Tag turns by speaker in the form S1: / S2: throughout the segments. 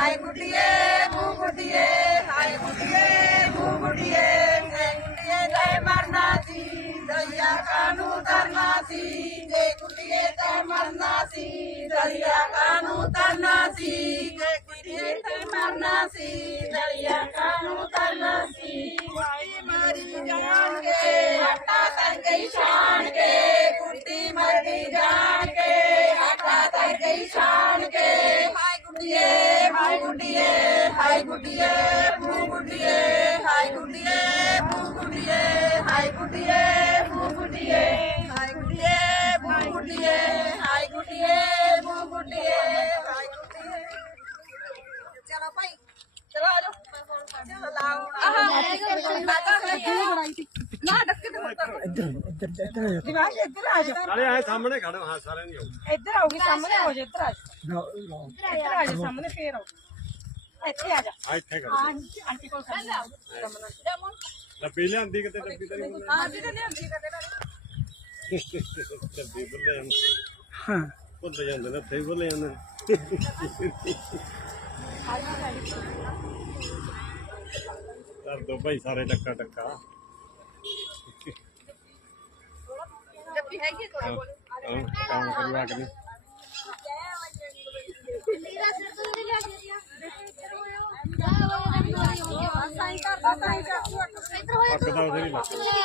S1: हाय गुड्डिए मुँह गुड्डिए हाय गुड्डिए मुँह गुड्डिए गुड्डिए तय मरना सी दरिया कानू तरना सी जय गुड्डिए तय मरना सी दरिया कानू तरना सी जय गुड्डिए तय मरना सी दरिया कानू तरना सी मारी जान के हटा तर गई शान के गुड्डी मरी जान के हटा तर गई शान के हाय गुड्डिए हाय गुड्डिए हाय गुड्डिए मुँह गुड्डिए हाय गुड्डिए मुँह गुड्डिए हाय गुड्डिए मुँह गुड्डिए हाय गुड्डिए मुँह गुड्डिए हाय गुड्डिए मुँह गुड्डिए हाय गुड्डिए चलो भाई चलो आ जाओ चलो लाओ ना डक्के तो मत करो इधर दिमाग इधर आ जाओ
S2: सारे आए सामने खड़े हां सारे नहीं हो
S1: इधर आओगे सामने हो जाओ इधर आ जाओ सामने फिर आओ ਇੱਥੇ ਆ ਜਾ
S2: ਆ ਇੱਥੇ ਕਰ
S1: ਆਂਟੀ ਕੋਲ ਖੜ ਜਾ
S2: ਲੱਭੀ ਲਿਆਂਦੀ ਕਿਤੇ ਲੱਭੀ ਤਾਂ ਨਹੀਂ
S1: ਆਂਟੀ ਤੇ ਲਿਆਂਦੀ ਕਦੇ ਨਾ
S2: ਲੱਭੀ ਬੁੱਲੇ
S3: ਹਾਂ
S2: ਭੁੱਲ ਜਾਂਦੇ ਨੇ ਇੱਥੇ ਭੁੱਲ ਜਾਂਦੇ ਕਰ ਦੋ ਭਾਈ ਸਾਰੇ ਟੱਕਾ ਟੱਕਾ
S1: ਜੱਪੀ ਹੈਗੀ ਤੁਹਾਡੇ ਕੋਲ
S2: ਕੰਮ ਕਰਵਾ ਕੇ ਪੱਕਦਾ ਉਹਦੇ ਨਹੀਂ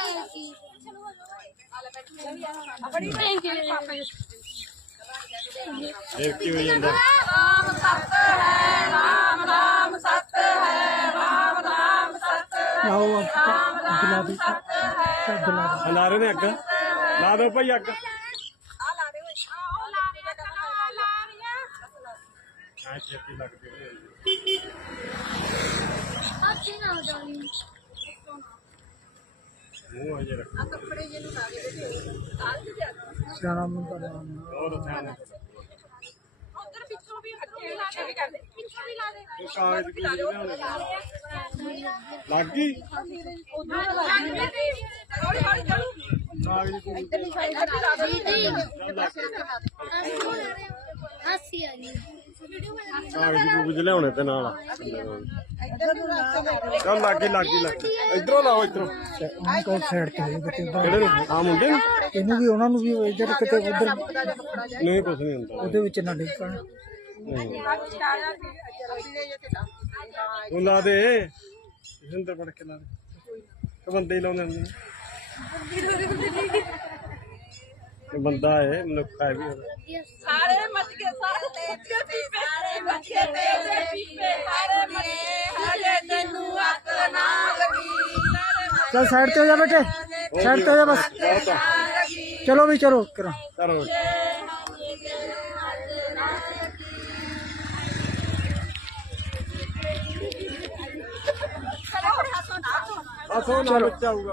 S2: ਦੇਖ ਕੀ ਹੋਈ ਜਾਂਦਾ
S1: ਰਾਮ ਸਤ ਹੈ ਰਾਮ ਰਾਮ ਸਤ ਹੈ ਰਾਮ ਰਾਮ ਸਤ ਹੈ
S3: ਆਓ
S1: ਰਾਮ
S3: ਗੁਲਾਬੀ
S1: ਹੈ
S2: ਲਾ ਰਹੇ ਨੇ ਅੱਗ ਲਾ ਦਿਓ ਭਾਈ ਅੱਗ
S1: ਆ ਲਾ ਦੇ ਓਏ ਆ ਲਾ ਰਹੀਆਂ
S2: ਆ ਛੇਤੀ ਲੱਗਦੀ ਹੋਈ ਮੂੰਹ ਆ ਜਿਹੜਾ
S1: ਆ ਕੱਪੜੇ ਜੇ ਨੂੰ ਲਾ ਦੇ ਕਾਲ ਤੇ ਜਾ
S3: ਸਿਆਣਾ ਮੁੰਡਾ ਨਾਮ
S2: ਬਹੁਤ ਧਿਆਨ
S1: ਉਧਰ ਪਿੱਛੋਂ ਵੀ ਅੱਗੇ ਲਾ ਦੇ ਵੀ ਕਰ ਦੇ ਪਿੱਛੋਂ ਵੀ ਲਾ ਦੇ
S2: ਕਾਗਜ਼ ਕੀ ਲਿਆਉਣੇ ਲੱਗ ਗਈ
S1: ਉਧਰ ਲਾ ਦੇ ਹੌਲੀ ਹੌਲੀ ਚਲੋ
S2: ਕਾਗਜ਼ ਕੀ
S1: ਇੱਧਰਲੀ ਸਾਈਡ ਤੇ ਲਾ ਦੇ
S4: ਹਾਸੀ ਆ ਗਈ
S2: ਕਾਗਜ਼ ਕੀ ਲਿਆਉਣੇ ਤੇ ਨਾਲ
S1: ਇੱਧਰ ਨੂੰ ਰੱਖ
S2: ਚੱਲ ਲੱਗੀ ਇਧਰੋਂ ਲਾਓ ਇਧਰੋਂ
S3: ਉਹਨਾਂ ਕੋਲ ਸਾਈਡ ਤੇ ਹੋਏ ਬੱਚੇ
S2: ਕਿਹੜੇ ਨੂੰ ਆ ਮੁੰਡੇ ਨੂੰ
S3: ਇਹਨੂੰ ਵੀ ਉਹਨਾਂ ਨੂੰ ਵੀ ਇੱਧਰ ਕਿਤੇ ਉੱਧਰ
S2: ਨਹੀਂ ਕੁਛ ਨਹੀਂ ਹੁੰਦਾ
S3: ਉਹਦੇ ਵਿੱਚ ਨਾ ਡਿੱਗਣ
S2: ਉਹ ਲਾ ਦੇ ਜਿੰਦਰ ਪੜ ਕੇ ਲਾ ਦੇ ਇਹ ਬੰਦੇ ਹੀ ਲਾਉਂਦੇ ਹੁੰਦੇ ਨੇ ਇਹ ਬੰਦਾ ਹੈ ਮਨੁੱਖ ਹੈ ਵੀ
S1: ਸਾਰੇ ਮੱਚ ਕੇ ਸਾਰੇ ਸਾਰੇ ਮੱਚ ਕੇ ਤੇਰੇ ਪੀਪੇ ਸਾਰੇ ਮੱਚ ਕੇ ਹਜੇ ਤੈਨੂੰ ਅੱਤ ਨਾ ਲੱਗੀ
S3: ਚਲ ਸਾਈਡ ਤੇ ਹੋ ਜਾ ਬੇਟੇ ਸਾਈਡ ਤੇ ਹੋ ਜਾ ਬਸ
S2: ਬਹੁਤ ਆ
S3: ਚਲੋ ਵੀ ਚਲੋ ਕਰੋ
S2: ਕਰੋ ਆਸੋ ਨਾ ਬੱਚਾ ਆਊਗਾ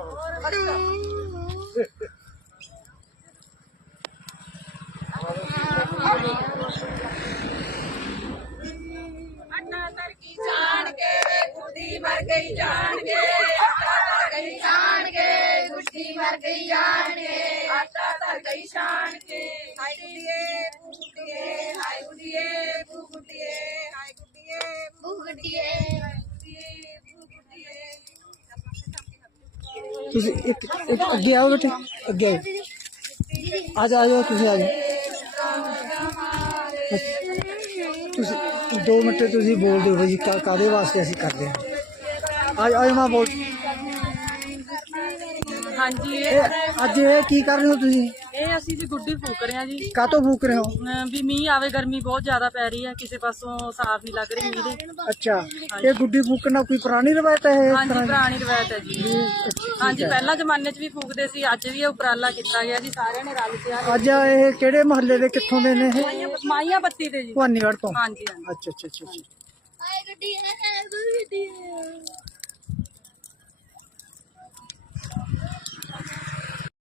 S1: ਅੱਡਾ ਤਰ ਕੀ ਜਾਣ ਕੇ ਗੁੱਡੀ ਮਰ ਗਈ ਜਾਣ ਕੇ ਅੱਡਾ ਤਰ ਗਈ ਜਾਣ ਕੇ ਗੁੱਡੀ ਮਰ ਗਈ ਜਾਣ ਕੇ ਅੱਡਾ ਤਰ ਗਈ ਜਾਣ ਕੇ ਹਾਏ ਗੁੱਡੀਏ ਗੁੱਡੀਏ ਹਾਏ ਗੁੱਡੀਏ ਗੁੱਡੀਏ ਹਾਏ ਗੁੱਡੀਏ
S4: ਬੁਗਟੀਏ
S1: ਗੁੱਡੀਏ
S3: ਤੁਸੀਂ ਇੱਕ ਅੱਗੇ ਆਓ ਬੇਟੇ ਅੱਗੇ ਆਓ ਆ ਜਾਓ ਤੁਸੀਂ ਆ ਜਾਓ ਤੁਸੀਂ 2 ਮਿੰਟ ਤੁਸੀਂ ਬੋਲ ਦਿਓ ਜੀ ਕਾਹਦੇ ਵਾਸਤੇ ਅਸੀਂ ਕਰਦੇ ਹਾਂ ਆਜੋ ਮਾਂ ਬੋਲ
S5: ਹਾਂਜੀ
S3: ਅੱਜ ਇਹ ਕੀ ਕਰ ਰਹੇ ਹੋ ਤੁਸੀਂ
S5: ਇਹ ਅਸੀਂ ਜੀ ਗੁੱਡੀ ਫੂਕ ਰਹੇ ਹਾਂ ਜੀ
S3: ਕਾਹਤੋਂ ਫੂਕ ਰਹੇ ਹੋ
S5: ਵੀ ਮੀਂਹ ਆਵੇ ਗਰਮੀ ਬਹੁਤ ਜ਼ਿਆਦਾ ਪੈ ਰਹੀ ਹੈ ਕਿਸੇ ਪਾਸੋਂ ਸਾਫ਼ ਨਹੀਂ ਲੱਗ ਰਹੀ ਮੀਂਹ ਦੇ
S3: ਅੱਛਾ ਇਹ ਗੁੱਡੀ ਫੂਕਣਾ ਕੋਈ ਪੁਰਾਣੀ ਰਵਾਇਤ ਹੈ ਇਸ
S5: ਹਾਂਜੀ
S3: ਤਰ੍ਹਾਂ ਦੀ?
S5: ਪੁਰਾਣੀ ਰਵਾਇਤ ਹੈ ਜੀ ਹਾਂਜੀ ਪਹਿਲਾਂ ਜ਼ਮਾਨੇ 'ਚ ਵੀ ਫੂਕਦੇ ਸੀ ਅੱਜ ਵੀ ਇਹ ਉਪਰਾਲਾ ਕੀਤਾ ਗਿਆ ਜੀ ਸਾਰਿਆਂ ਨੇ ਰਲ ਕੇ
S3: ਅੱਜ ਇਹ ਕਿਹੜੇ ਮਹੱਲੇ ਦੇ ਕਿੱਥੋਂ ਦੇ ਨੇ ਇਹ
S5: ਮਾਈਆਂ ਬੱਤੀ ਦੇ ਜੀ
S3: ਭਵਾਨੀਗੜ੍ਹ ਤੋਂ
S5: ਹਾਂਜੀ ਹਾਂਜੀ
S3: ਅੱਛਾ ਅੱਛਾ ਅੱਛਾ ਅੱਛਾ।
S4: ਆਏ ਗੱਡੀ ਹੈ ਗੱਡੀ